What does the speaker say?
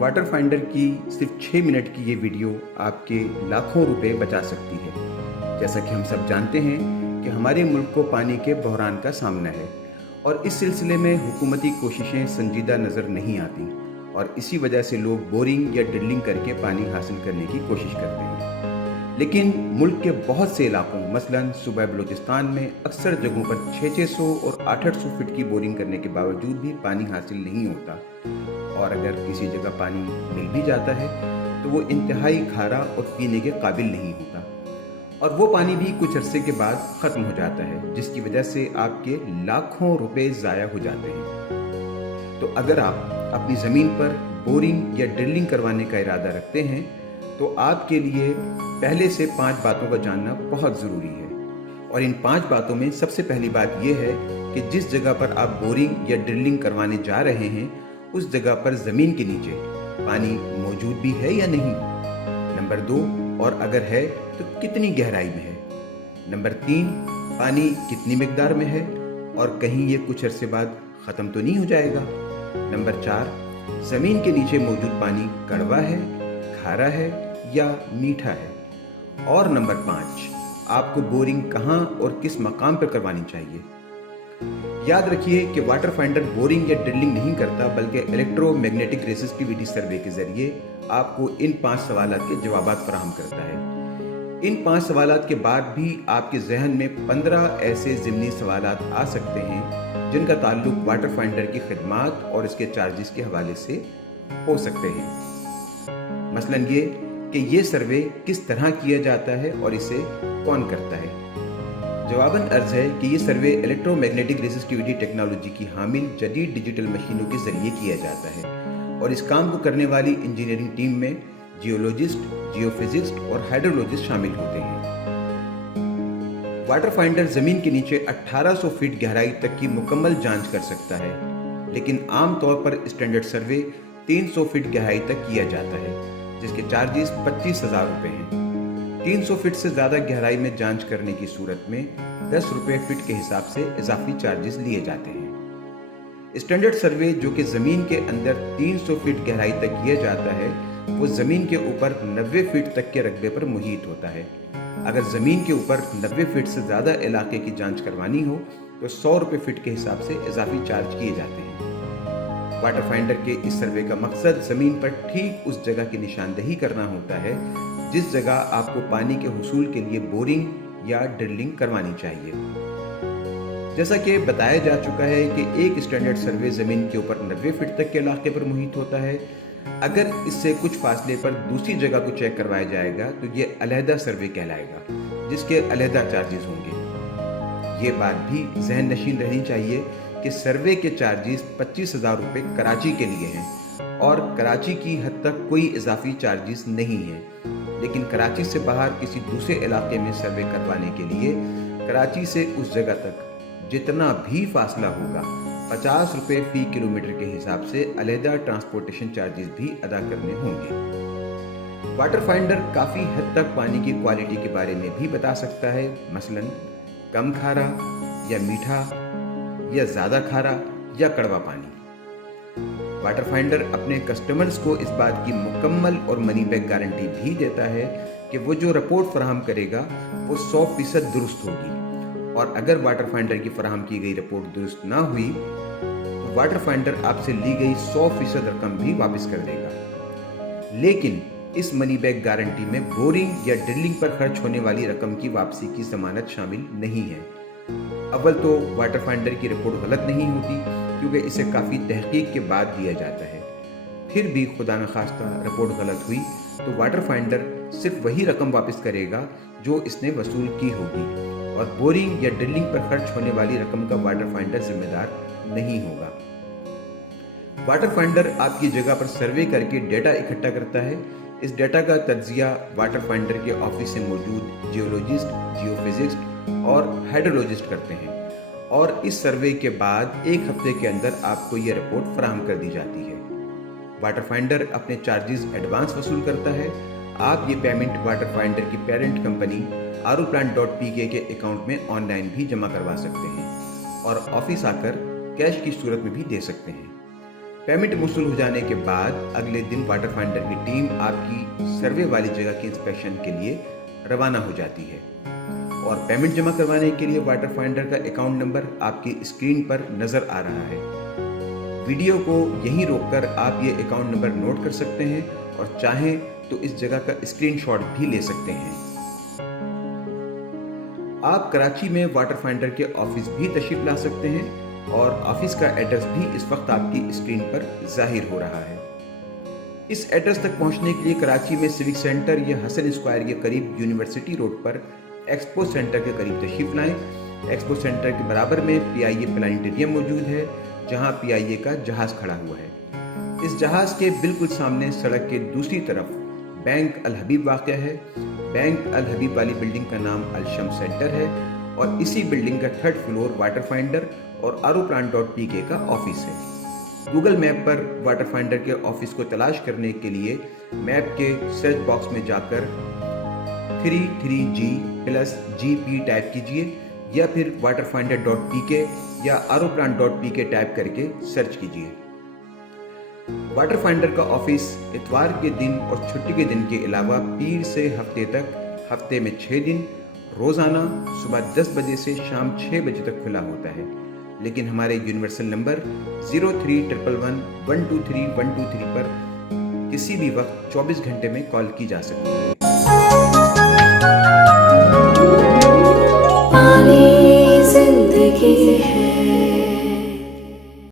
Water finder की सिर्फ 6 minute की ये वीडियो आपके लाखों रुपए बचा सकती है। जैसा कि हम सब जानते हैं कि हमारे मुल्क को पानी के बहरान का सामना है और इस सिलसिले में हुकूमती कोशिशें संजीदा नज़र नहीं आती और इसी वजह से लोग बोरिंग या ड्रिलिंग करके पानी हासिल करने की कोशिश करते हैं। लेकिन मुल्क के बहुत से इलाकों मसलन सूबा बलूचिस्तान में अक्सर जगहों पर 600 और 800 फीट की बोरिंग करने के बावजूद भी पानी हासिल नहीं होता और अगर किसी जगह पानी मिल भी जाता है तो वो इंतहाई खारा और पीने के काबिल नहीं होता और वो पानी भी कुछ अरसे के बाद ख़त्म हो जाता है, जिसकी वजह से आपके लाखों रुपए ज़ाया हो जाते हैं। तो अगर आप अपनी ज़मीन पर बोरिंग या ड्रिलिंग करवाने का इरादा रखते हैं तो आपके लिए पहले से 5 बातों का जानना बहुत ज़रूरी है। और इन 5 बातों में सबसे पहली बात यह है कि जिस जगह पर आप बोरिंग या ड्रिलिंग करवाने जा रहे हैं उस जगह पर ज़मीन के नीचे पानी मौजूद भी है या नहीं। नंबर 2, और अगर है तो कितनी गहराई में है। नंबर 3, पानी कितनी मिकदार में है और कहीं ये कुछ अरसे बाद ख़त्म तो नहीं हो जाएगा। नंबर 4, ज़मीन के नीचे मौजूद पानी कड़वा है, खारा है या मीठा है। और नंबर 5, आपको बोरिंग कहाँ और किस मकाम पर करवानी चाहिए। याद रखिए कि वाटर फाइंडर बोरिंग या ड्रिलिंग नहीं करता बल्कि इलेक्ट्रोमैग्नेटिक रेसिस्टिविटी सर्वे के जरिए आपको इन 5 सवालात के जवाबात फराहम करता है। इन 5 सवालात के बाद भी आपके जहन में 15 ऐसे ज़िमनी सवालात आ सकते हैं जिनका ताल्लुक वाटर फाइंडर की खिदमात और इसके चार्जेस के हवाले से हो सकते हैं। मसलन ये कि ये सर्वे किस तरह किया जाता है और इसे कौन करता है। जवाबन अर्ज है कि ये सर्वे इलेक्ट्रोमैग्नेटिक रेसिस्टिविटी टेक्नोलॉजी की हामिल जदीद डिजिटल मशीनों के जरिए किया जाता है और इस काम को करने वाली इंजीनियरिंग टीम में जियोलॉजिस्ट, जियोफिजिस्ट और हाइड्रोलॉजिस्ट शामिल होते हैं। वाटर फाइंडर ज़मीन के नीचे 1800 फीट गहराई तक की मुकम्मल जांच कर सकता है, लेकिन आमतौर पर स्टैंडर्ड सर्वे 300 फीट गहराई तक किया जाता है जिसके चार्जेस 25,000 रुपये हैं। 300 फीट से ज़्यादा गहराई में जांच करने की सूरत में 10 रुपये फीट के हिसाब से इजाफी चार्जेस लिए जाते हैं। स्टैंडर्ड सर्वे जो कि ज़मीन के अंदर 300 फीट गहराई तक किया जाता है वो ज़मीन के ऊपर 90 फीट तक के रकबे पर मुहित होता है। अगर ज़मीन के ऊपर 90 फीट से ज़्यादा इलाके की जांच करवानी हो तो 100 रुपये फीट के हिसाब से इजाफी चार्ज किए जाते हैं। वाटर फाइंडर के इस सर्वे का मकसद ज़मीन पर ठीक उस जगह की निशानदही करना होता है जिस जगह आपको पानी के हुसूल के लिए बोरिंग या ड्रिलिंग करवानी चाहिए। जैसा कि बताया जा चुका है कि एक स्टैंडर्ड सर्वे ज़मीन के ऊपर 90 फीट तक के इलाके पर मुहित होता है। अगर इससे कुछ फासले पर दूसरी जगह को चेक करवाया जाएगा तो ये अलहदा सर्वे कहलाएगा जिसके अलहदा चार्जेस होंगे। ये बात भी जहन नशीन रहनी चाहिए कि सर्वे के चार्जेस 25,000 रुपये कराची के लिए हैं और कराची की हद तक कोई इजाफी चार्जेस नहीं है, लेकिन कराची से बाहर किसी दूसरे इलाके में सर्वे करवाने के लिए कराची से उस जगह तक जितना भी फासला होगा 50 रुपये फी किलोमीटर के हिसाब से अलहदा ट्रांसपोर्टेशन चार्जेस भी अदा करने होंगे। वाटर फाइंडर काफ़ी हद तक पानी की क्वालिटी के बारे में भी बता सकता है, मसलन कम खारा या मीठा या ज़्यादा खारा या कड़वा पानी। वाटर फाइंडर अपने कस्टमर्स को इस बात की मुकम्मल और मनी बैक गारंटी भी देता है कि वो जो रिपोर्ट फराहम करेगा वो 100% दुरुस्त होगी और अगर वाटर फाइंडर की फराहम की गई रिपोर्ट दुरुस्त ना हुई तो वाटर फाइंडर आपसे ली गई 100% रकम भी वापस कर देगा। लेकिन इस मनी बैक गारंटी में बोरिंग या ड्रिलिंग पर खर्च होने वाली रकम की वापसी की जमानत शामिल नहीं है। अव्वल तो वाटर फाइंडर की रिपोर्ट गलत नहीं होती क्योंकि इसे काफ़ी तहकीक के बाद दिया जाता है। फिर भी खुदा न खास्ता रिपोर्ट गलत हुई तो वाटर फाइंडर सिर्फ वही रकम वापस करेगा जो इसने वसूल की होगी और बोरिंग या ड्रिलिंग पर खर्च होने वाली रकम का वाटर फाइंडर जिम्मेदार नहीं होगा। वाटर फाइंडर आपकी जगह पर सर्वे करके डेटा इकट्ठा करता है। इस डेटा का तज्जिया वाटर फाइंडर के ऑफिस से मौजूद जियोलॉजिस्ट, जियोफिजिस्ट और हाइड्रोलॉजिस्ट करते हैं और इस सर्वे के बाद 1 हफ्ते के अंदर आपको ये रिपोर्ट फराहम कर दी जाती है। वाटर फाइंडर अपने चार्जेस एडवांस वसूल करता है। आप ये पेमेंट वाटर फाइंडर की पेरेंट कंपनी aroplant.pk के अकाउंट में ऑनलाइन भी जमा करवा सकते हैं और ऑफिस आकर कैश की सूरत में भी दे सकते हैं। पेमेंट मौसूल हो जाने के बाद अगले दिन वाटर फाइंडर की टीम आपकी सर्वे वाली जगह की इंस्पेक्शन के लिए रवाना हो जाती है और पेमेंट जमा करवाने के लिए वाटर फाइंडर का अकाउंट नंबर आपकी स्क्रीन पर नज़र आ रहा है। वीडियो को यहीं रोककर आप ये अकाउंट नंबर नोट कर सकते हैं और चाहें तो इस जगह का स्क्रीनशॉट भी ले सकते हैं। आप कराची में वाटर फाइंडर के ऑफिस भी तशरीफ ला सकते हैं और ऑफिस का एड्रेस भी इस वक्त आपकी स्क्रीन पर जाहिर हो रहा है। इस एड्रेस तक पहुंचने के लिए कराची में सिविक सेंटर या हसन स्क्वायर के करीब यूनिवर्सिटी रोड पर एक्सपो सेंटर के करीब तशरीफ लाएं। एक्सपो सेंटर के बराबर में PIA प्लानिटेरियम मौजूद है, जहां PIA का जहाज खड़ा हुआ है। इस जहाज के बिल्कुल सामने सड़क के दूसरी तरफ बैंक अल हबीब वाक़या है। बैंक अल हबीब वाली बिल्डिंग का नाम अल शम्स सेंटर है और इसी बिल्डिंग का 3rd फ्लोर वाटर फाइंडर और aroplan.pk का ऑफिस है। गूगल मैप पर वाटर फाइंडर के ऑफिस को तलाश करने के लिए मैप के सर्च बॉक्स में जाकर 33G+GP टाइप कीजिए या फिर waterfinder.pk या aroplan.pk टाइप करके सर्च कीजिए। वाटर फाइंडर का ऑफिस इतवार के दिन और छुट्टी के दिन के अलावा पीर से हफ्ते तक हफ्ते में 6 दिन रोज़ाना सुबह 10 बजे से शाम 6 बजे तक खुला होता है। लेकिन हमारे यूनिवर्सल नंबर 03111123 पर किसी भी वक्त 24 घंटे में कॉल की जा सकती है। पानी जिंदगी है।